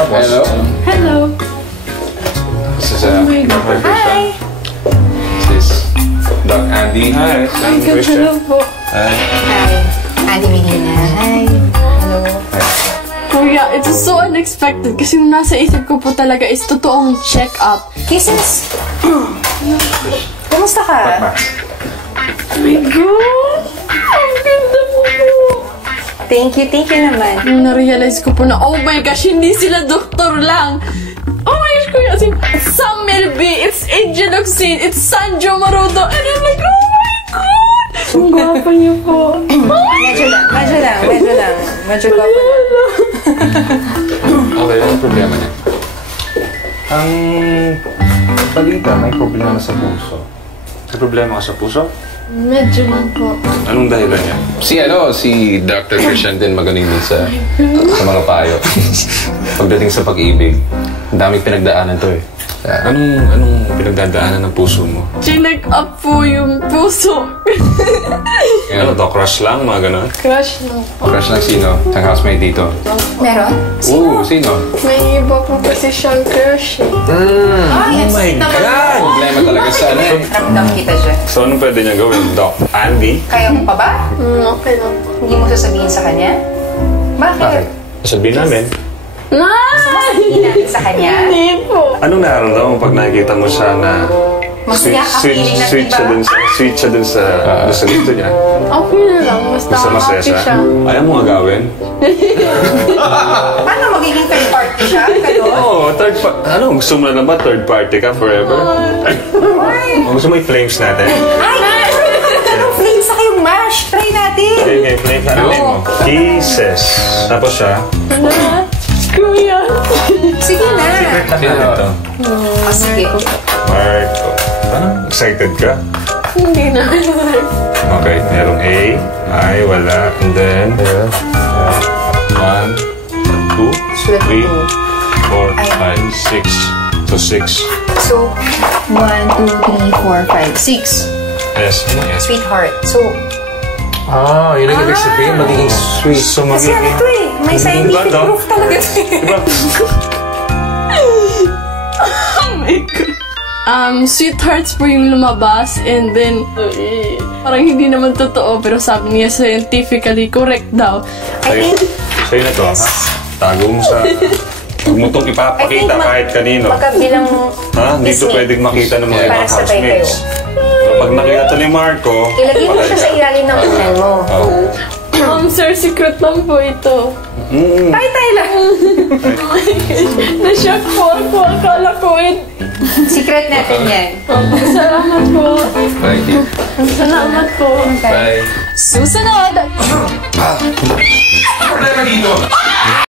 Tapos, Hello. Hello. This is Oh my God. Dr. Christian. This is Doc Andy. Hi. Ay, hello po. Hi. Hi. Andy Medina. Hi. Hello. Kuya, it was so unexpected kasi yung nasa isip ko po talaga is totoong check-up. Kisses. Kumusta ka? Oh my God! Ang ganda mo po! Thank you naman. Nung na-realize ko po na, oh my gosh, hindi sila doktor lang. Oh my gosh, kuya, as in, it's Sam Melby, it's Angel Oxin, it's Sanjo Marudo, and I'm like, oh my God! Ang gwapa niyo po. Medyo lang. Medyo gwapo lang. Okay, anong problema niya? ang balita, may problema sa puso. May problema ka sa puso? Medyo lang po. Anong dahilan niya? Si Dr. Christian din magaling din sa mga payo. Pagdating sa pag-ibig, ang daming pinagdaanan to eh. Anong pinagdadaanan ng puso mo? Chinek up po yung puso. Ano to, crush lang, mga ganon? Crush na po. Crush ng sino? Isang housemate dito. Meron? Oo, sino? May iba po kasi siyang crush. Yes. Oh my God! Problema talaga sa ano eh. Ramdam kita dyan. So, anong pwede niya gawin? Doc Andy? Kaya mo pa ba? Okay lang po. Hindi mo sasabihin sa kanya? Bakit? Sabihin namin. Sasabihin natin sa kanya? Hindi po. Anong nararamdaman mo pag nakikita mo siya na Masaya ka, feeling na, sweet siya diba? dun sa gusto niya? Okay na lang. Basta Masaya happy siya. Ayaw mo agawin? Paano magiging third party siya? Ganun? Oo, third party. Ano, gusto mo na ba third party ka forever? O, gusto mo i-flames natin? Ay! Anong flames sa kayong mash? Try natin! Okay, flames natin mo. Kisses. Tapos siya. Kuya. Sige na! Secret na natin to. Oh, sige. Marco. Ano? Excited ka? Hindi na. Okay, merong A. I, wala. And then, 1, 2, 3, 4, 5, 6. So, 6. So, 1, 2, 3, 4, 5, 6. Yes. Sweetheart. So, Yun ang ibig sabihin, magiging sweet. So, kasi ano to eh. May scientific Diba, no? proof talaga to eh. Diba? Oh my God. Sweethearts po yung lumabas and then parang hindi naman totoo pero sabi niya scientifically correct daw. I think, Sa'yo na to, ha? Tago mo sa... Huwag mo itong ipapakita kahit kanino. magkabilang Ha? Hindi ito pwedeng makita ng mga Para ibang sabay kayo. housemates. So, pag nakita to ni Marco, ilagay mo siya sa ilalim ng unan mo. Sir, secret lang po ito. Tay lang. Na-shock po ako. Akala ko Secret natin yan. Salamat po. Thank you. Salamat po. Bye. Susunod! Problema dito!